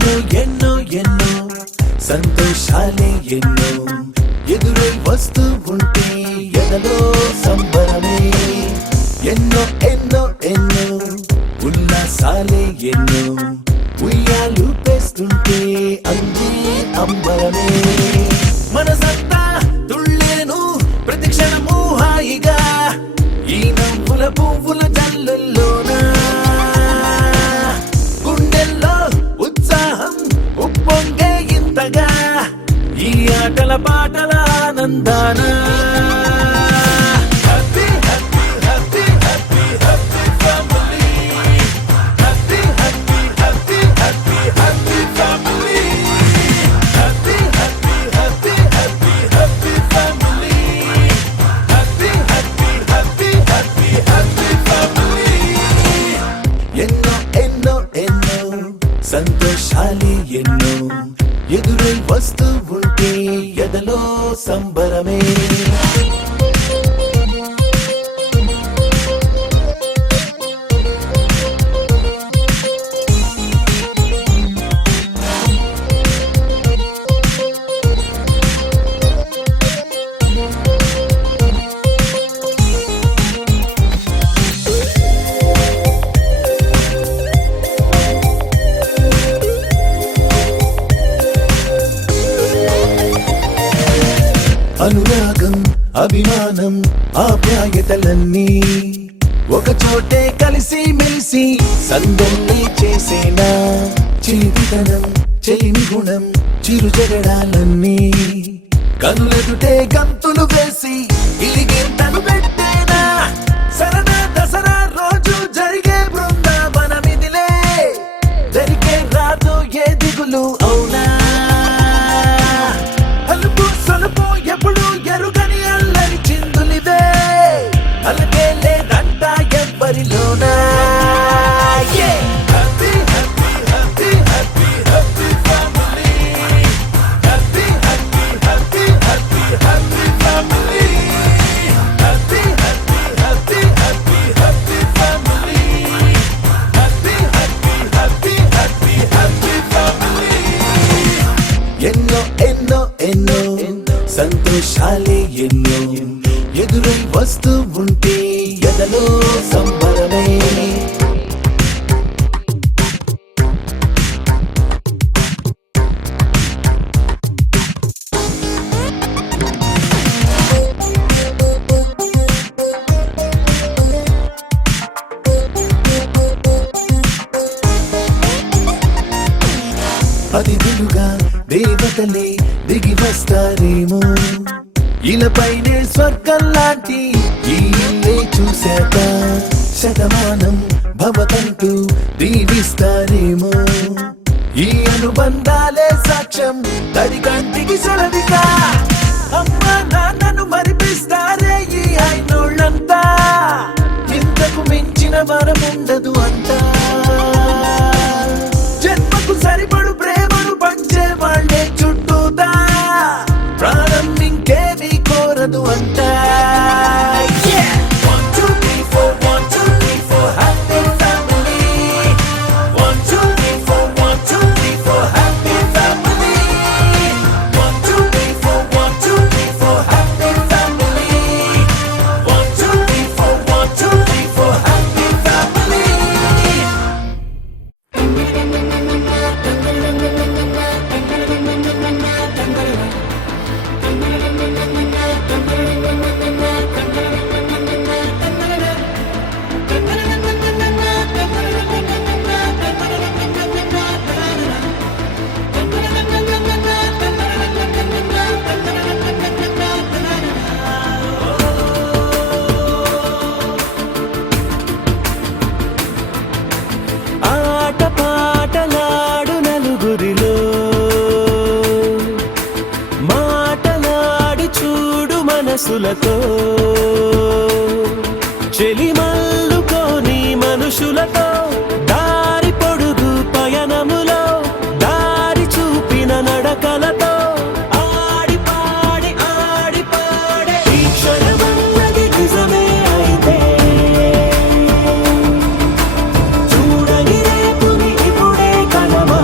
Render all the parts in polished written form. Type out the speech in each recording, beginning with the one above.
ఎన్నో ఎన్నో ఎన్నో సంతోషాలే ఎన్నో ఎదురై వస్తూ ఉంటే ఎదలో సంబరమే ఎన్నో ఎన్నో ఎన్నో ఉల్లాసాలే ఎన్నో ఉయ్యాలు పేస్తుంటే అందే అంబరమే మనసంతా తుళ్ళేను ప్రతి క్షణము హాయిగా ఈ నవ్వుల పువ్వుల జల్లుల్లోనా గుండెల్లో ఉత్సాహం ఉప్పొంగే ఇంతగా ఈ ఆటల పాటల ఆనందానా ఎన్నో ఎన్నో ఎన్నో సంతోషాలే ఎన్నో ఎదురై వస్తూ ఉంటే ఎదలో సంబరమే అనురాగం అభిమానం ఆప్యాయతలన్నీ ఒక చోటే కలిసి మెలిసి సందల్లి చేసేనా చేతితనం చెలిమి గుణం చిరు జగడాలన్నీ కనులెదుటే గంతులు వేసి ఇలిగింతలు పెట్టేనా సరదా దసరా రోజు జరిగే బృందావనమిదిలే జరిగే రాదు ఏ దిగులు అవునా అలుపు సొలుపు ఎప్పుడు ఎరుగని అల్లరి చిందులివే అలకే లేదంట ఎవ్వరిలోనా ఎన్నో ఎన్నో ఎన్నో సంతోషాలే ఎన్నో ఎదురై వస్తూ ఉంటే ఎదలో సంబరమే అతిథులుగా దేవతలే దిగి వస్తారేమో ఇలపైనే స్వర్గం లాంటి ఈ ఇల్లే చూశాక శతమానం భవతంటూ దీవిస్తారేమో ఈ అనుబంధాలే సాక్ష్యం తడి కంటికి సెలవిగా అమ్మ నాన్నను మరిపిస్తారే ఈ అయినోళ్ళంతా ఇంతకు మించిన వరముండదు అంతా జన్మకు సరిపడు ప్రేమను పంచే వాళ్ళే చుట్టూతా ప్రాణం ఇంకేమీ కోరదు అంతా మనసులతో చెలిమల్లుకోని మనుషులతో దారి పొడుగు పయనములో దారి చూపిన నడకలతో ఆడి పాడి ఈ క్షణమన్నది నిజమే అయితే చూడని రేపుని ఇప్పుడే కనమా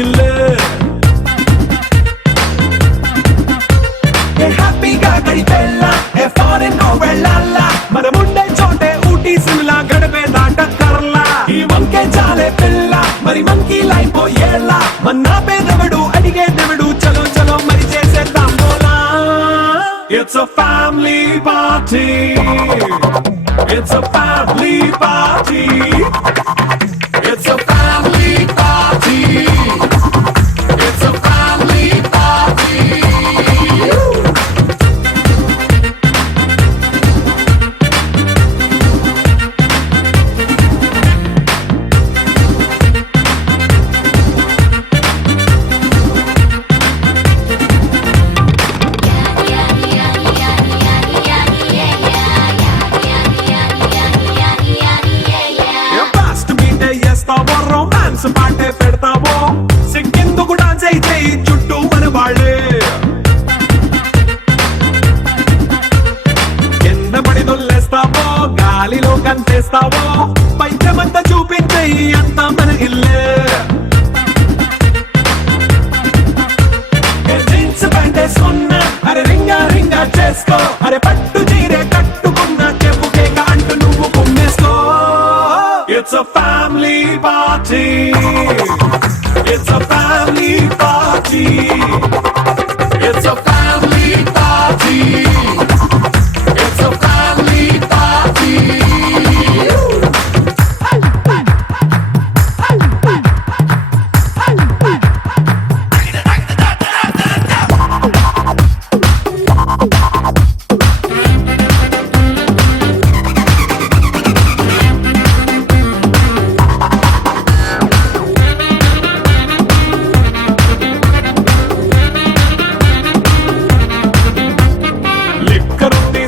ఇల్లు హ్యాపీగా గడిపెళ్ళ ఫారెన్ వెళ్ళాల మనముండే చోటే ఊటీ సిమ్లా గడిపే దాటక్కర్లా ఈ వంకే చాలే పిల్ల మరి మంకీ లైఫ్ ఏళ్ళ మన్నా పేదవడు అడిగే దేవుడు చలో చలో మరి చేసేద్దాం బోలా It's a family party It's a family party It's a family party It's a family party romance పాటే పెడతావో సిగ్గెందుకు డాన్స్ అయితే చుట్టూ మన వాళ్ళే కింద పడి దొల్లేస్తావో గాలిలో కంచేస్తావో పైద్యమంతా చూపించే అంతా మన ఇల్లే జీన్స్ ప్యాంటే సున్నా అరే రింగా రింగా చేసుకో అరే పట్టు చీరే కట్టుకున్న చెప్పు కేక అంటూ నువ్వు కుమ్మేసుకో It's a family party It's a family party It's a family party It's a family party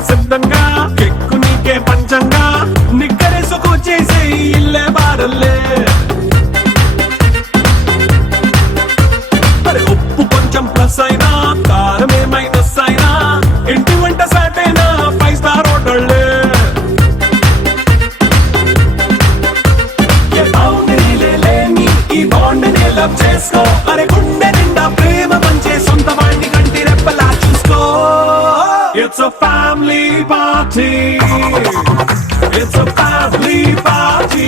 సిద్ధంగా ఎక్కు నీకే పంచంగా నిక్కరేసుకు చేసే ఇల్లే బారల్లే మరి ఉప్పు కొంచెం ప్లస్ అయినా కారమే మైనస్ అయినా ఇంటి వంట సాటైనా 5 స్టార్ హోటళ్ళే ఏ బౌండరీలే లేని ఈ బాండ్ ని లవ్ చేసుకో అరే గుండె నిండా ప్రేమ పంచే సొంత వాడిని కంటి రెప్పలా చూసుకో It's a family party It's a family party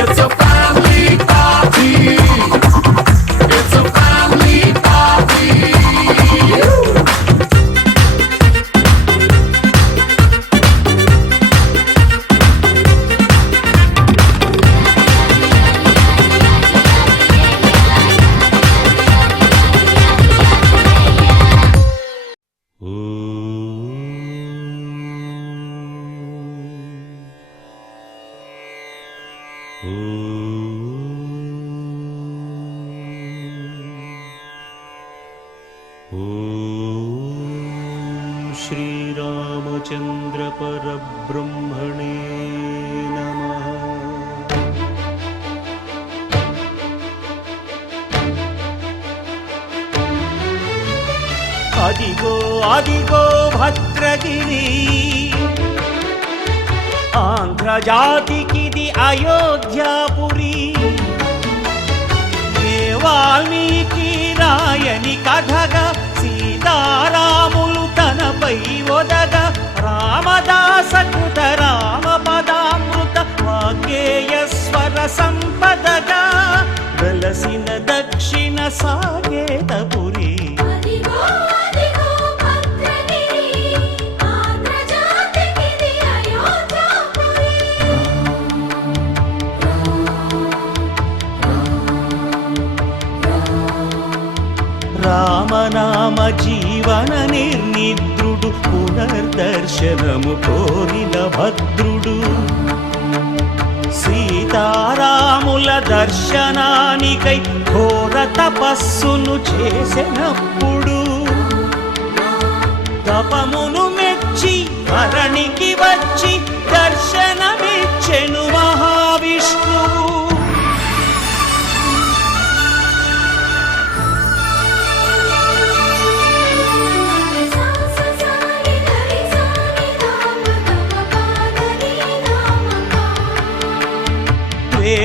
It's a family party It's a family party Shri Ramchandra परब्रह्मणे नमः अदिगो अदिगो भद्रगिरि आंध्रजातिकिदि अयोध्यापुरी वाल्मीकि रायनि कथगा సీతారాములు తనపై ఒదగ రామదాస కృత రామ పదామృత వాగ్గేయ స్వర సంపదగా వెలసిన దక్షిణ సాగేతపురి రామనామ జీవన నిర్నిద్రుడు పునర్దర్శనము కోరిన భద్రుడు సీతారాముల దర్శనానికై ఘోర తపస్సును చేసినప్పుడు తపమును మెచ్చి ధరణికి వచ్చి దర్శనమిచ్చెను మహావిష్ణువు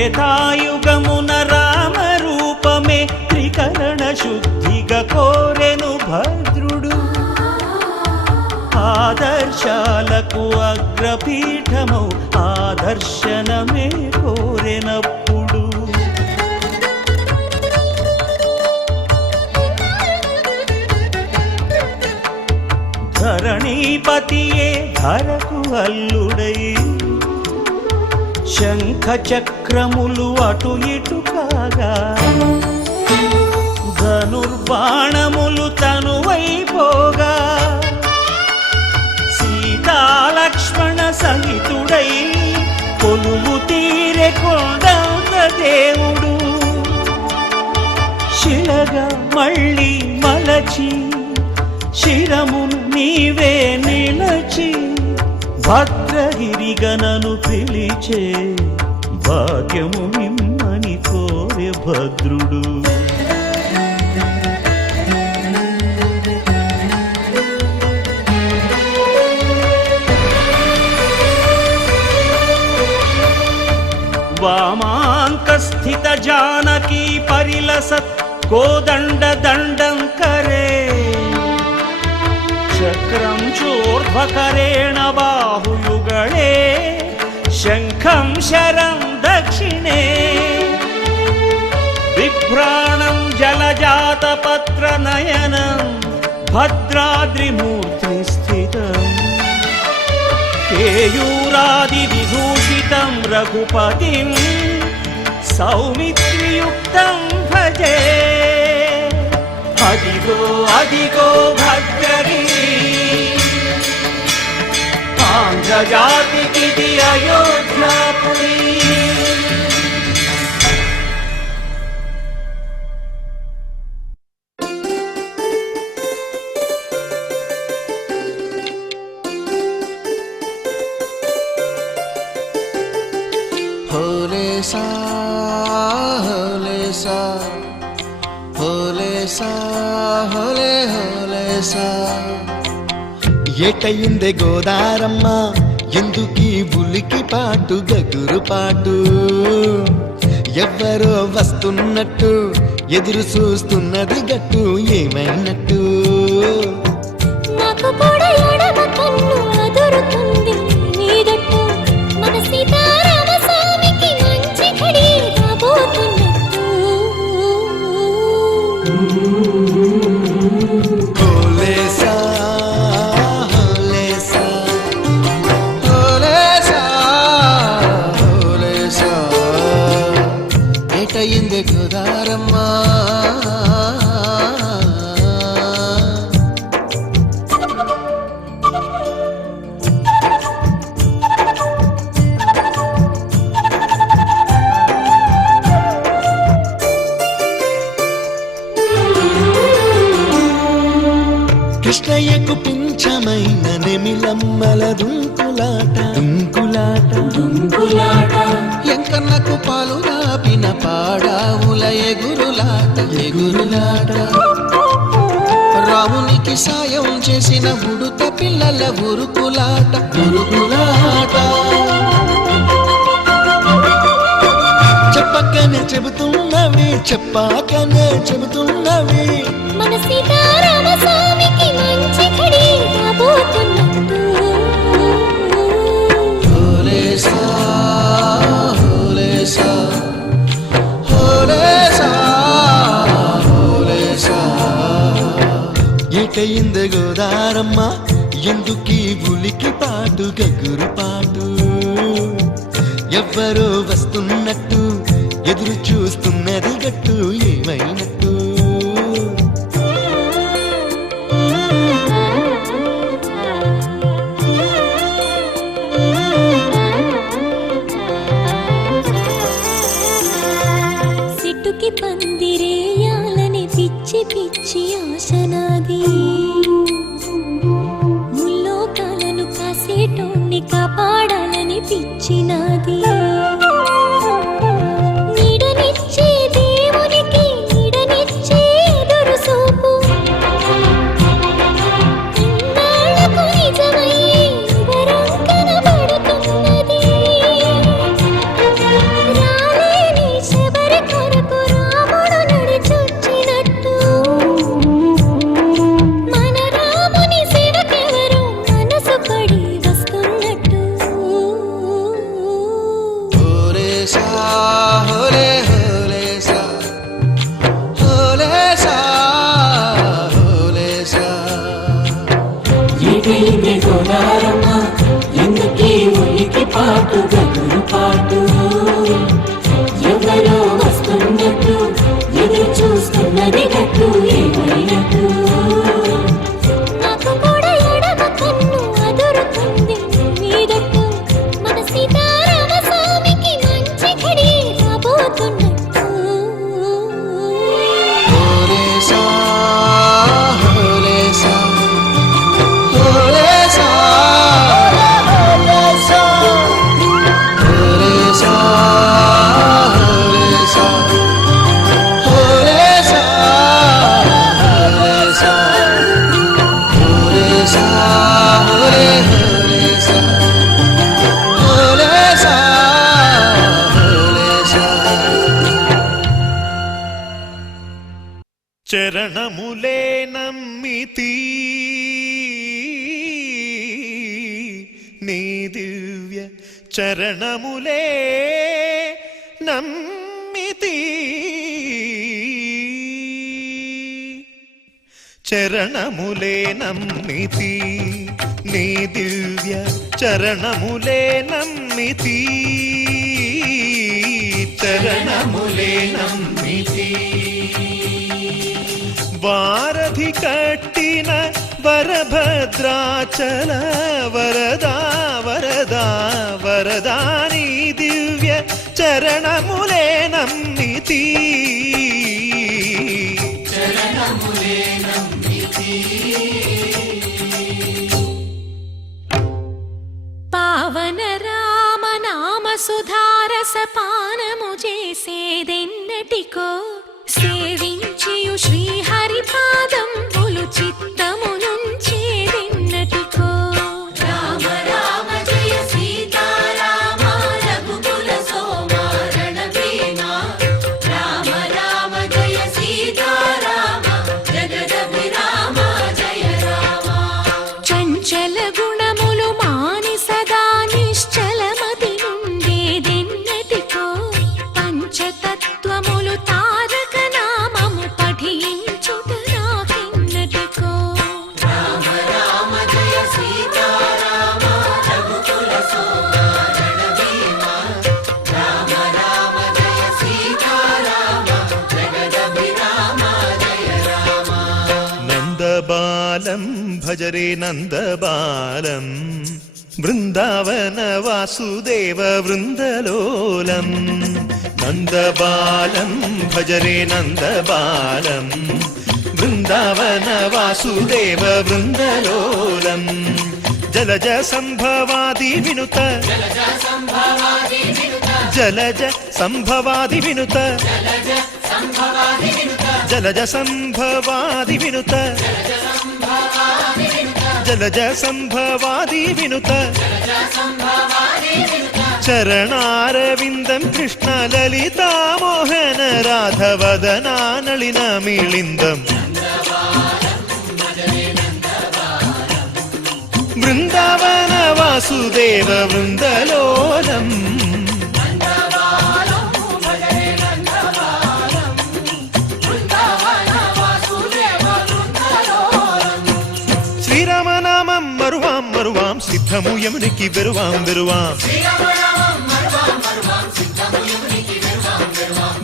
త్రేతాయుగమున రామ రూప కళలకు అగ్రపీఠమౌ ఆదర్శనమే కోరెనప్పుడు ధరణీపతియే ధరకు అల్లుడై శంఖ చక్రములు అటు ఇటు కాగా ధనుర్బాణములు తనువైపోగా సీతాలక్ష్మణ సహితుడై కొలువు తీరె కొండంత దేవుడు శిలగా మళ్ళీ మలచి శిరమును నీవే నిలచి భద్రగిరిగనను పిలిచే భాగ్యము మిమ్మని కోరె భద్రుడు వామాంకస్థిత జానకీ పరిలసత్ కోదండ దండం కరే చక్రం చోర్ధ్వకరేణ బాహుయుగళే శంఖం శరం దక్షిణే బిభ్రాణం జలజాతపత్ర నయనం భద్రాద్రిమూర్తి స్థితం కేయూరాది విభూషితం రఘుపతిం సౌమిత్రియుక్తం భజే అదిగో అదిగో భద్రగిరి ఆంధ్రజాతికిది అయోధ్యాపురి హోలేసా హోలేసా హోలేసా హోలే హోలేసా ఏటయిందే గోదారమ్మ ఎందుకీ ఉలికి పాటు గగురు పాటు ఎవ్వరో వస్తున్నట్టు ఎదురు చూస్తున్నది గట్టు ఏమైనట్టు నాకు కూడా ఎడమ కన్ను అదురుతుంది నీదట్టు మన సీతారామ స్వామికి మంచి ఘడి రాబోతున్నట్టు హోలేసా హోలేసా హోలేసా హోలేసా ఏటయిందే గోదారమ్మ కృష్ణయ్యకు పింఛమైన నెమిలమ్మల దుంకులాట దుంకులాట దుంకులాట ఎంకన్నకు పాలు రాపిన పాడావుల ఎగురులాట ఎగురులాట రామునికి సాయం చేసిన ఉడుత పిల్లల ఉరుకులాట ఉరుకులాట చెప్పకనే చెబుతున్నవి చెప్పాకనే చెబుతున్నవి మన సీతారామ స్వామికి మంచి ఘడి రాబోతున్నట్టు హోలేసా హోలేసా హోలేసా హోలేసా ఏటయింది గోదారమ్మ ఎందుకీ ఉలికి పాటు గగురు పాటు ఎవ్వరో వస్తున్నట్టు ఎదురు చూస్తున్నది గట్టు ఏమైనట్టు సిట్టుకి పందిరేయాలని పిచ్చి పిచ్చి ఆశనాది ముల్లోకాలను కాసేటోన్ని కాపాడాలని పిచ్చినాది నీడనిచ్చే దేవునికి నీడనిచ్చే ఎదురు సూపు ఇన్నాళ్లకు నిజమయ్యే వరం కనబడుతున్నది రాలేని శబరి కొరకు రాముడు నడిచొచ్చినట్టు చరణములే నమ్మితి నీ దివ్య చరణములే నమ్మితి చరణములే నమ్మితి నీ దివ్య చరణములే నమ్మితి చరణములే నమ్మితి వారధి కట్టిన వరభద్రాచల వరదా వరదా వరదాని దివ్య చరణములే నమ్మితి చరణములే నమ్మితి పావన రామ నామ సుధారస పానము చేసేదెన్నటికో సేవించియు శ్రీహరి పాదంబులు చిత్తము నుంచేదెన్నటికో రామ రామ జయ సీతారామ రఘుకుల సోమ రణభీమ రామ రామ జయ సీతారామ జగదభిరామ జయ రామ చంచల గుణములు మాని సదా నిశ్చలమతి నుండేదెన్నటికో పంచతత్వములు తారక నామము పఠించుట నాకెన్నటికో రామ రామ జయ సీతారామ రఘుకుల సోమ రణభీమ రామ రామ జయ సీతారామ జగదభిరామ జయ రామ నందబాలం భజరే నందబాలం బృందావన వాసుదేవ వృందలోలం నందబాలం భజరే నందబాలం బృందావన వాసుదేవ వృందలోలం జలజ సంభవాది వినుత జలజ సంభవాది వినుత జలజ సంభవాది వినుత జలజ సంభవాది వినుత చరణారవిందం కృష్ణ లలితా మోహన రాధవదనా నళిన మిళిందం బృందావన వాసుదేవ వృందలోలం శ్రీరామనామం మరువాం మరువాం సిద్ధము యమునికి వెరువాం వెరువాం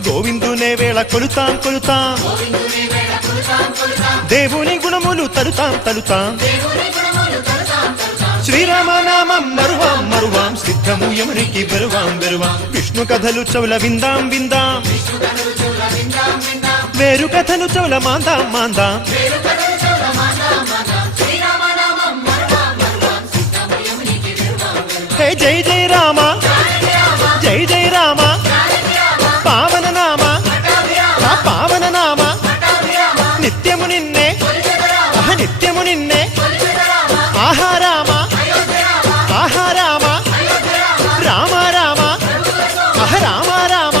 గోవిందునే వేళ కొలుతాం కొలుతాం దేవుని గుణములు తలుతాం తలుతాం శ్రీరామనామం మరువాం మరువాం సిద్ధము యమునికి వెరువాం వెరువాం విష్ణు కథలు చౌల విందాం విందాం వేరు కథలు చౌల మాందాం మాందాం హే జై జై రామ జై జై రామ పావన నామ పావన నామ నిత్యము నిన్నే నిత్యము నిన్నే ఆహారామ ఆహారామ రామ రామ రామ రామ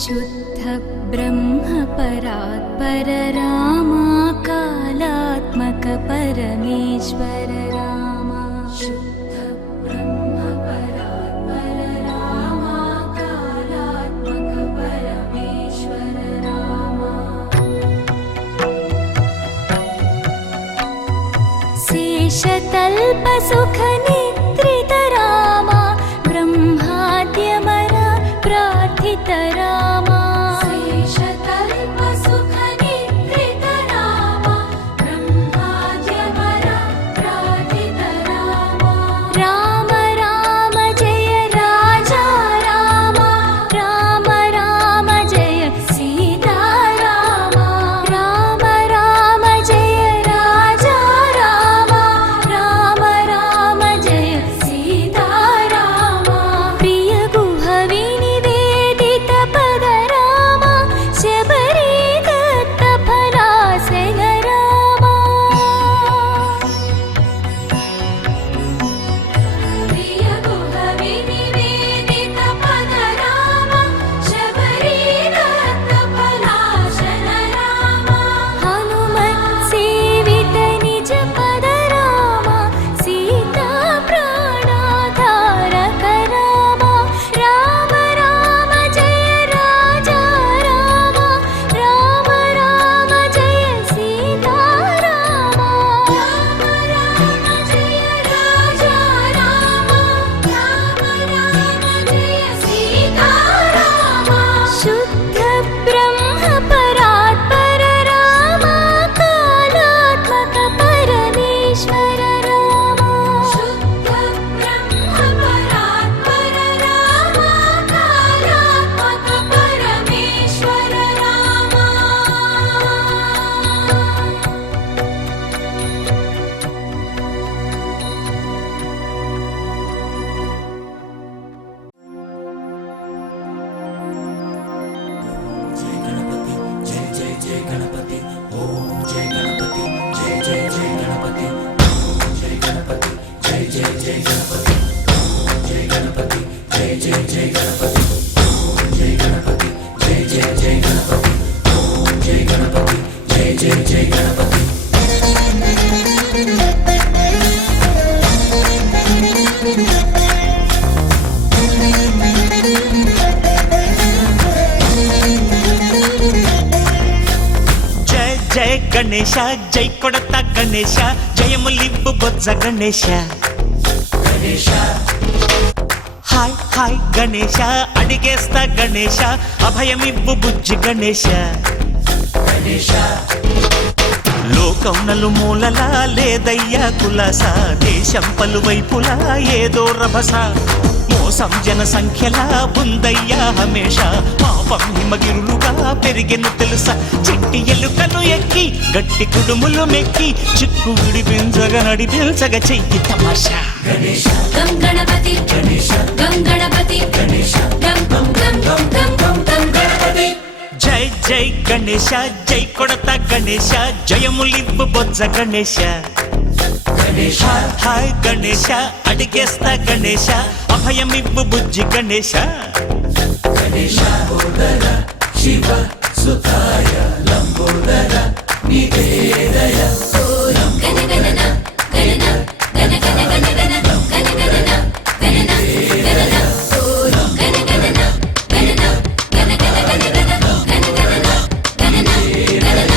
शुद्ध ब्रह्म परात्पर रामा कालात्मक परमेश्वर रामा शुद्ध ब्रह्म परात्पर रामा कालात्मक परमेश्वर रामा शेषतल्प सुख निद्रित रामा ब्रह्माद्यमर प्रार्थित रामा शेषतल्प सुख निद्रित रामा ब्रह्माद्यमर प्रार्थित रामा राम राम जय राजा रामा राम राम जय सीता रामा राम राम जय राजा रामा राम राम గణేశ జై కొడత గణేశ జయములివ్వు బొజ్జ గణేశ హాయ్ హాయ్ గణేశ అడిగేస్తా గణేశ అభయమివ్వు బుజ్జి గణేశ లోకం నలుమూలలా లేదయ్యా కులాస దేశం పలువైపులా ఏదో రభస మోసం జన సంఖ్యలా ఉందయ్యా హమేష పాపం హిమగిరులుగా పెరిగెను తెలుసా చిట్టి ఎలుకను ఎక్కి గట్టి కుడుములు మెక్కి చిక్కు విడిపించగా నడిపించగా చెయ్యి తమాషా గం గణపతి గం గణపతి గం గం గం గం గం గం గం గణపతి జై జై గణేశ జై కొడత గణేశ జయములివ్వు బొజ్జ గణేశ హాయ్ గణేశ అడిగేస్తా గణేశ అభయమివ్వు బుజ్జి గణేశ గణగణన గణన గణ గణ గణ గణ గణగణన గణన గణన గణగణన గణన గణ గణ గణ గణ గణగణన గణన గణన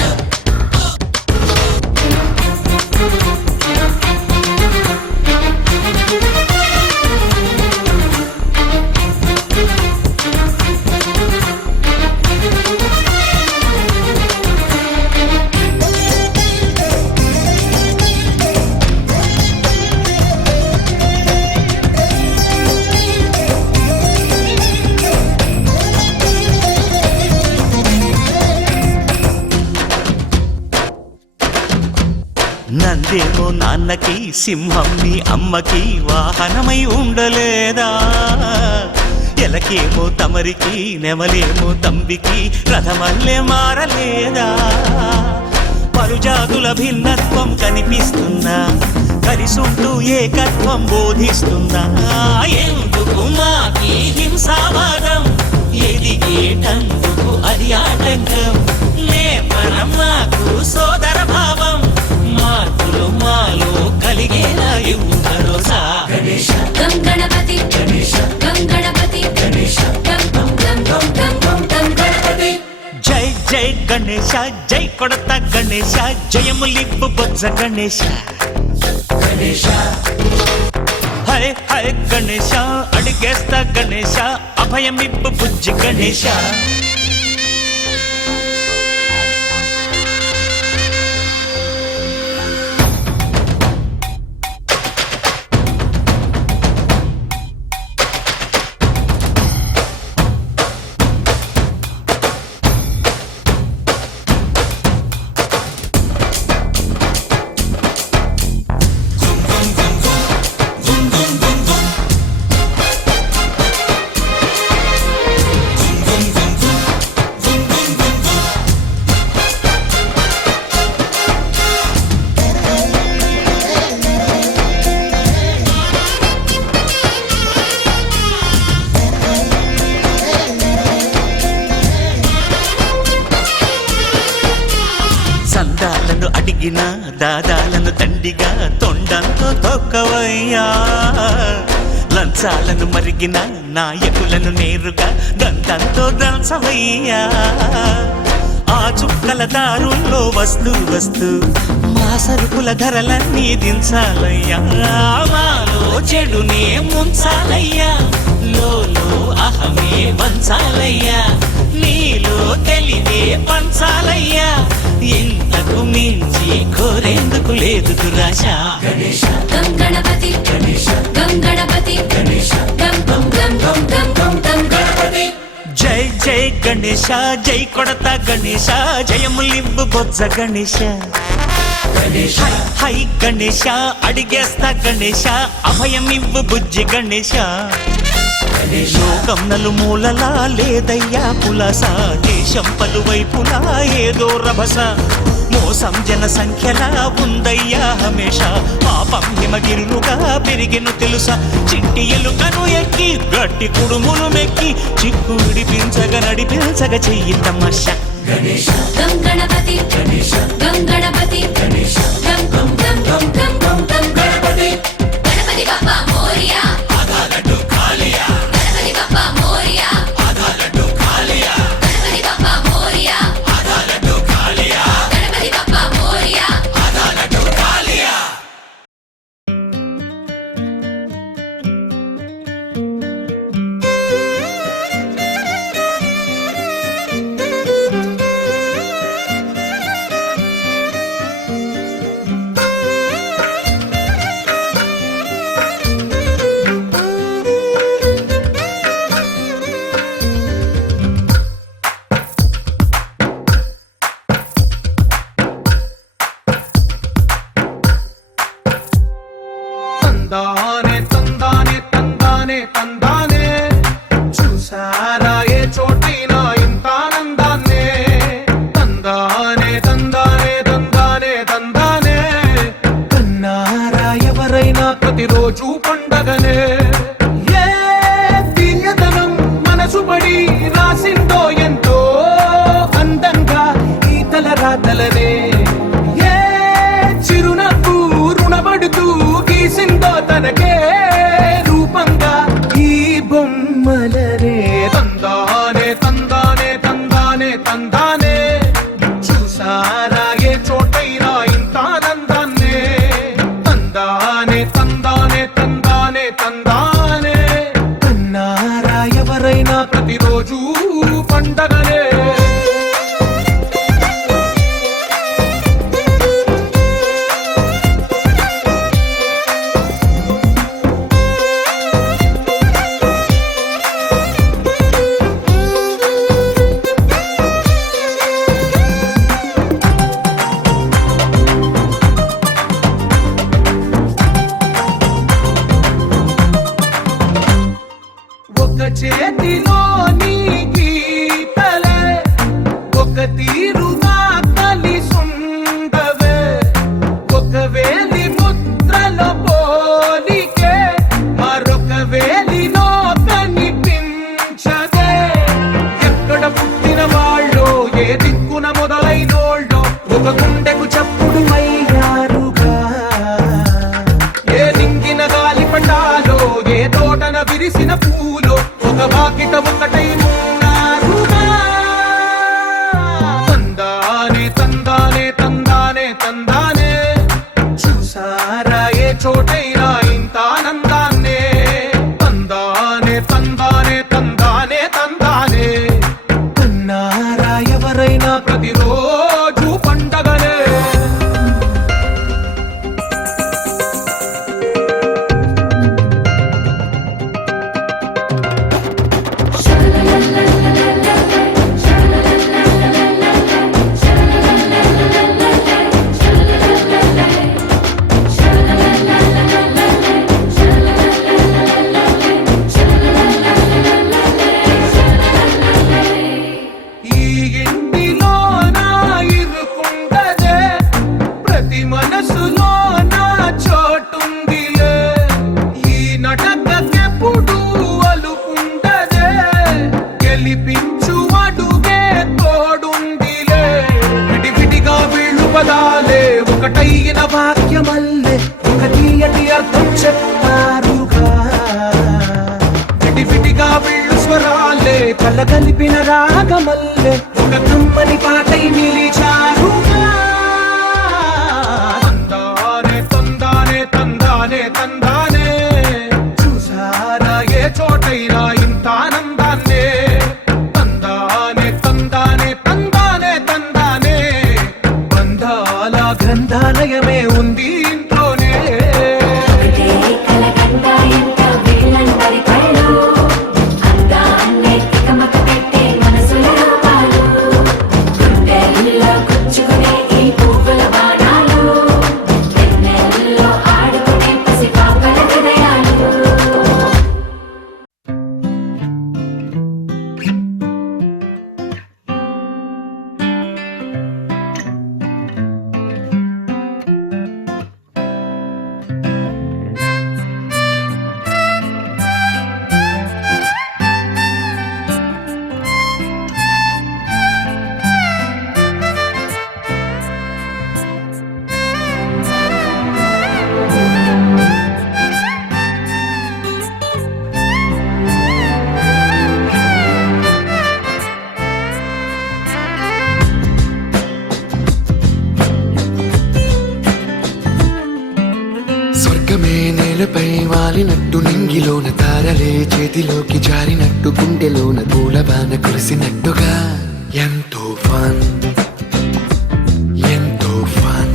నందేమో నాన్నకి సింహం నీ అమ్మకి వాహనమై ఉండలేదా ఎలకేమో తమరికి నెమలేమో తంబికి రథమల్లే మారలేదా పలుజాతుల భిన్నత్వం కనిపిస్తున్నా కలిసుంటూ ఏకత్వం బోధిస్తున్నా ఎందుకు మాకి హింసావాదం ఎదిగేటందుకు అది ఆటంకం నేపరం మాకు సోదర భావం మార్పులు మాలో కలిగేలా ఇవ్వు భరోసా గం గణపతి గం గణపతి గం గం గం గం గం గం గం గణపతి జై జై గణేశ జై కొడత గణేశ జయములివ్వు బొజ్జ గణేశ హై హై గణేశ అడిగేస్తా గణేశ అభయమివ్వు బుజ్జి గణేశ సందాలను అడిగిన దాదాలను తండిగా తొండంతో తొక్కవయ్యా లంచాలను మరిగిన నాయకులను నేరుగా దంతంతో దంచవయ్యా ఆ చుక్కల దారుల్లో వస్తూ వస్తూ మా సరుకుల ధరలన్నీ దించాలయ్యా మాలో చెడునే ముంచాలయ్యా లోలో అహమే వంచాలయ్యా నీలో తెలివే పంచాలయ్యా ఇంతకు మించి కోరేందుకు లేదు దురాశ గం గణపతి గం గణపతి గం గం గం గం గం గం గం గణపతి జై జై గణేశ జై కొడత గణేశ జయములివ్వు బొజ్జ గణేశ హై హై గణేశ అడిగేస్తా గణేశ అభయమివ్వు బుజ్జి గణేశ లోకం నలుమూలలా లేదయ్యా పులస దేశం పలువైపులా ఏదో రభస మోసం జన సంఖ్యలా ఉందయ్యా హమేష పాపం హిమగిరులుగా పెరిగెను తెలుసా చిట్టి ఎలుకను ఎక్కి గట్టి కుడుములు మెక్కి చిక్కు విడిపించగా నడిపించగా చెయ్యి తమాషా గం గణపతి గం గణపతి గం గం గం గం గం గం గం గణపతి గణపతి బప్పా మోరియా గణపతి బప్పా మోరియా గణపతి బప్పా మోరియా గణపతి బప్పా చేతిలోని గీతలే ఒక తీరుగా కలిసుండవే ఒక వేలి ముద్రల పోలికే మరొక వేలిలో కనిపించదే ఎక్కడ పుట్టిన వాళ్ళో ఏ దిక్కున మొదలైనోళ్ళో ఒక గుండెకు చప్పుడు అయ్యారుగా ఏ నింగిన గాలి పటాలో ఏ తోటన విరిసిన పూలో ఒక వాకిట ఒకటై ఉన్నారుగా తందానే తందానే తందానే తందానే చూసారా ఏ చోటైనా ఇంత ఆనందాన్నే తందానే తందానే తందానే తందానే అన్నారా ఎవరైనా ప్రతిరోజు పండగనే ఈ ఇంటిలో నా ఇరుకుండదే ప్రతి మనసులో నా చోటుందిలే ఈ నటకెప్పుడు అలుకుండదే గెలిపించు అడుగే తోడుందిలే విడివిడిగా వీళ్ళు పదాలే ఒకటైన వాక్యమల్లే ఒక తీయటి అర్థం చెప్పారుగా విడివిడిగా వీళ్ళు స్వరాలే కలగలిపిన రాగమల్లే ఒక కమ్మని పాటై నిలిచారుగా తందానే తందానే తందానే తందానే చూసారా ఏ చోటైనా ఇంత ఆనందాన్నే తందానే తందానే తందానే తందానే బంధాల గ్రంథాలయమే ఉంది ఇంట్లోనే ఒకటే కలకండ ఎంత వీళ్ళందరి కళ్ళు అందాన్నే తికమక పెట్టే మనసుల రూపాలు గుండెల్లో గుచ్చుకునే ఈ పువ్వుల బాణాలు వెన్నెల్లో ఆడుకునే పసిపాపల హృదయాలు స్వర్గమే నేలపై వాలినట్టు నింగిలోన తారలే చేతిలోకి జారినట్టు గుండెలోన పూలబాన కురిసినట్టుగా ఎంతో ఫన్ ఎంతో ఫన్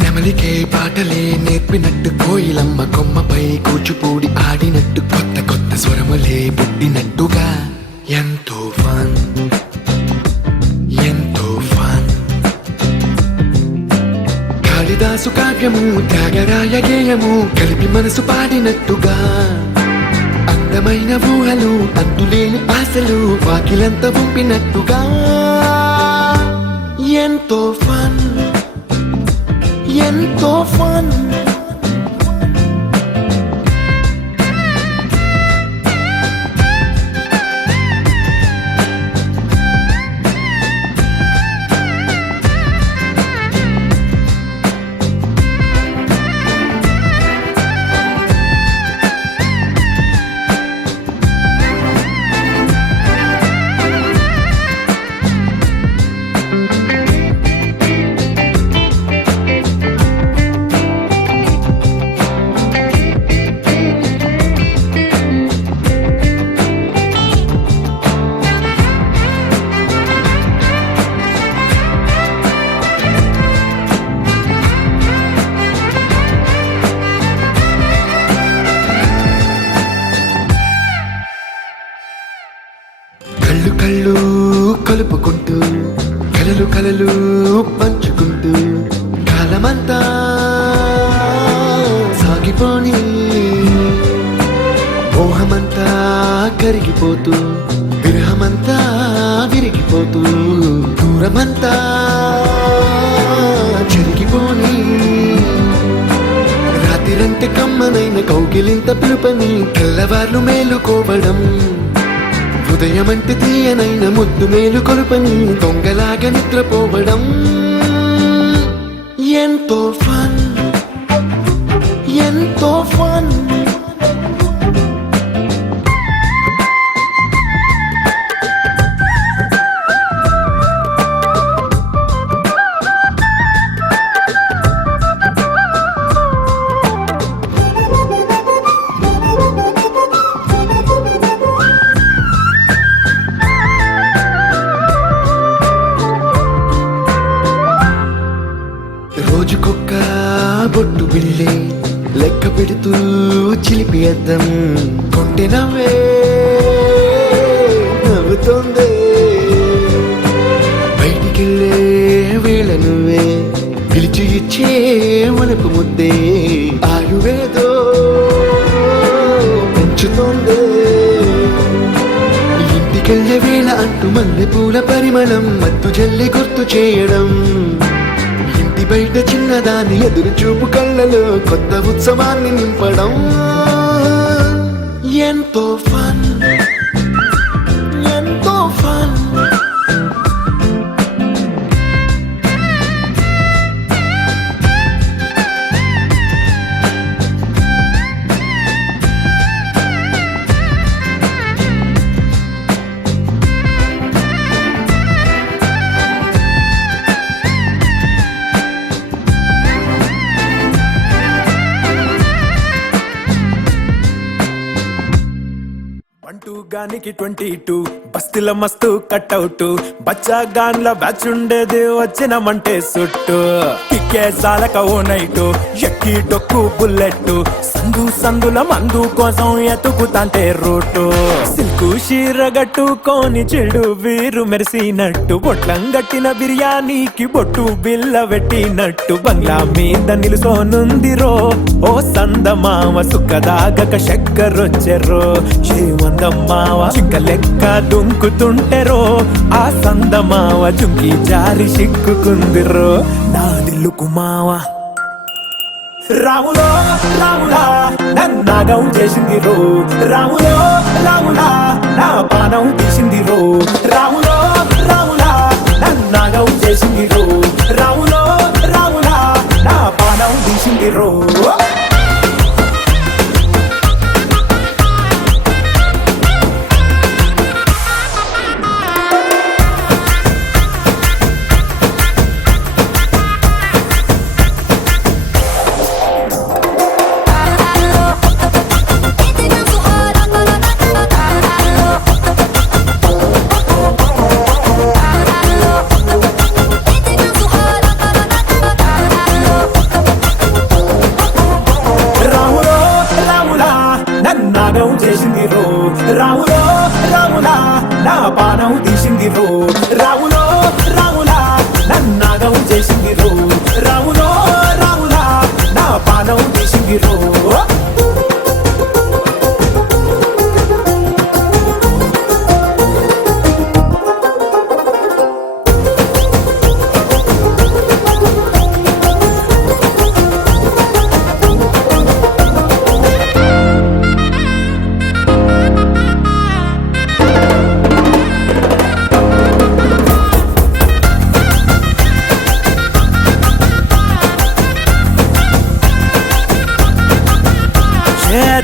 నెమలికే పాటలే నేర్పినట్టు కోయిలమ్మ కొమ్మపై కూచిపూడి ఆడినట్టు కొత్త కొత్త స్వరములే పుట్టినట్టుగా ఎంతో ఫన్ ఎంతో ఫన్ కాళిదాసు కావ్యము త్యాగరాయ గేయము కలిపి మనసు పాడినట్టుగా అందమైన ఊహలు అంతులేని ఆశలు వాకిలంత పంపినట్టుగా ఎంతో ఫన్ ఎంతో ఫన్ కళ్ళు కళ్ళు కలుపుకుంటూ కలలు కలలు పంచుకుంటూ కాలమంతా సాగిపోని మోహమంతా కరిగిపోతూ విరహమంతా విరిగిపోతూ దూరమంతా చెరిగిపోని రాత్రిరంటే కమ్మనైన కౌగిలింత పిలుపని తెల్లవార్లు మేలుకోవడం హృదయమంటే తీయనైన ముద్దు మేలు కొలుపని దొంగలాగా నిద్రపోవడం ఎంతో ఫన్ ఎంతో ఫన్ రోజుకొక్క బొట్టు బిళ్ళే లెక్క పెడుతూ చిలిపి అద్దం కొంటె నవ్వే నవ్వుతోందే బయటికెళ్ళే వేళ నువ్వే పిలిచి ఇచ్చే మనపు ముద్దే ఆయువేదో పెంచుతోందే ఇంటికెళ్ళే వేళ అంటూ మల్లె పూల పరిమళం మత్తు జల్లి గుర్తు చేయడం ఇంటి బయట చిన్నదాని ఎదురు చూపు కళ్ళలో కొత్త ఉత్సవాన్ని నింపడం ఎంతో ఫన్ ఎంతో ఫన్ గానికి 22 బస్తీల మస్తు కట్అవుట్ బచ్చా గాన్ల బ్యాచ్ ఉండేది వచ్చినమంటే సుట్టు కిక్కే సాలక ఓ నైటు ఎక్కి డొక్కు బుల్లెట్ సందుల మందు కోసం ఎతుకుతాంటే రూటు సిల్కు షీర గట్టుకోని చెడు వీరు మెరిసినట్టు బొట్లం గట్టిన బిర్యానీకి బొట్టు బిల్ల పెట్టినట్టు బంగ్లా మీద నిలుసోనుందిరో ఓ సందమామ సుఖదాగక చక్కరొచ్చెరో శ్రీమందమ్మావ చిక్క లెక్క దుంకుతుంటెరో ఆ సందమావ జుంకి జారి సిక్కుకుందిరో నా దిల్లుకు మావ రాములో రాములా నన్నాగం చేసింది రో రాములో రాములా నా పానం తీసింది రో రాములో రాములా నన్నాగం చేసింది రో రాములో రాములా నా పానం తీసింది రో చేసింది రో రాములో రాములా నా పానం తీసింది రో రాములో రాములా నన్నాగం చేసింది రో రాములో రాములా నా పానం తీసింది రో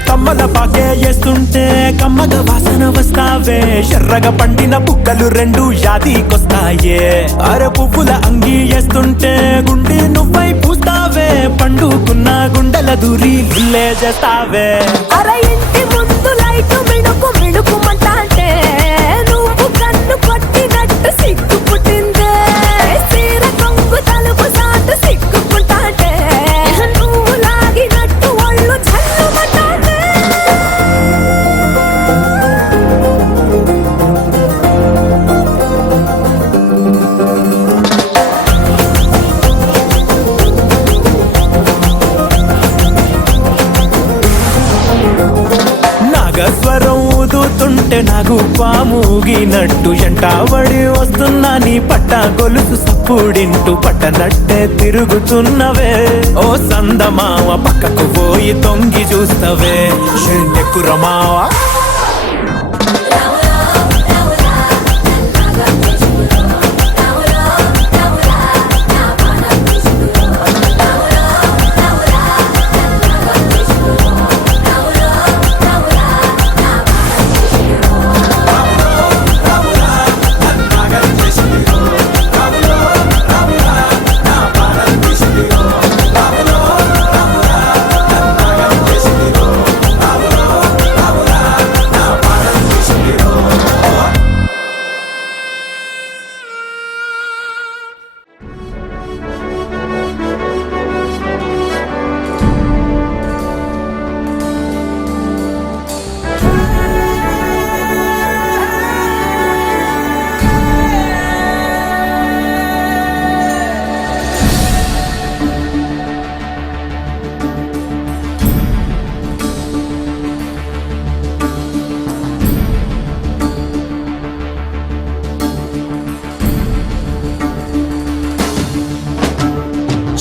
కమ్మల పాకే వేస్తుంటే కమ్మగ వాసన వస్తావే ఎర్రగా పండిన బుక్కలు రెండు యాదికొస్తాయే అర పువ్వుల అంగి వేస్తుంటే గుండె నువ్వై పూస్తావే పండుకున్న గుండెల దూరి లుల్లే చేస్తావే అర ఇంటి ముందు లైట్ మిడుకు మిడుకుమంటే నువ్వు కన్ను కొట్టినట్టు సిగ్గు పుట్టిందే చీర కొంగు తలుపు సాటు సిగ్గుకుంటాంటే నువ్వు లాగినట్టు ఒళ్ళు జల్లుమంటాంటే చూస్తుంటే నాకు పాముగినట్టు ఎంటాబడి వస్తున్నా నీ పట్ట గొలుసు సప్పుడింటూ పట్టనట్టే తిరుగుతున్నవే ఓ సందమావ పక్కకు పోయి తొంగి చూస్తవే ఎక్కురమావా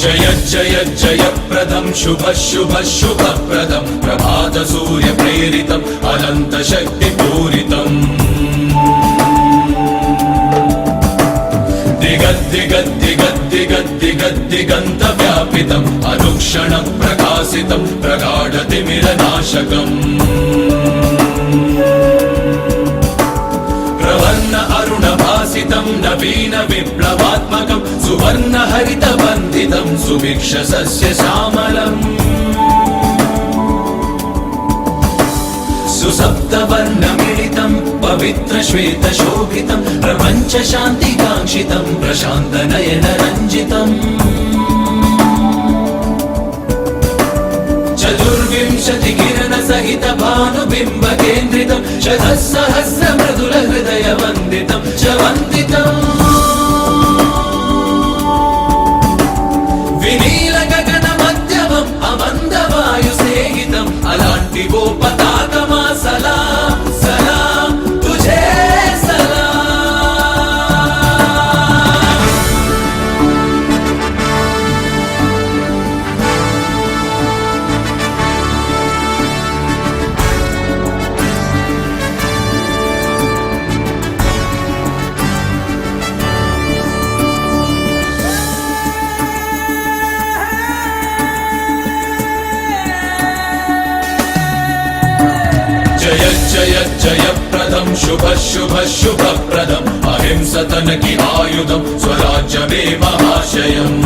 जय जय जयप्रदं शुभ शुभ शुभप्रदं प्रभात सूर्य प्रेरितम् अनंत शक्ति पूरितम् दिगद्दिगद्दिगद्दिगद्दिगन्त व्यापितम् अनुक्षणं प्रकाशितं प्रगाढतिमिरनाशकम् प्रवर्ण अरुणभासितं नवीन विप्लवात्मकं सुवर्ण हरित बन्धितं सुभिक्ष सस्य श्यामलम् सुसप्तवर्ण मिलितं पवित्र श्वेत शोभितं प्रपञ्च शान्तिकाङ्क्षितं प्रशान्त नयन रञ्जितम् चतुर्विंशति किरण सहित भानुबिम्ब केन्द्रितं शतः सहस्र मृदुल हृदय वन्दितं च वन्दितम् विनील गगन मध्यमम् अमन्द वायु सेहितम् अलांटि वो पताकमा सलाम सलाम तुझे सलाम जय जय जयप्रदं शुभ शुभ शुभप्रदम् अहिंसतन की आयुधं स्वराज्य में महाशयम्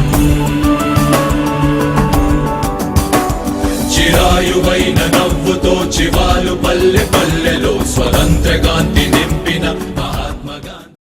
చిరాయువైన నవ్వుతో చివాలు పల్లె పల్లెలో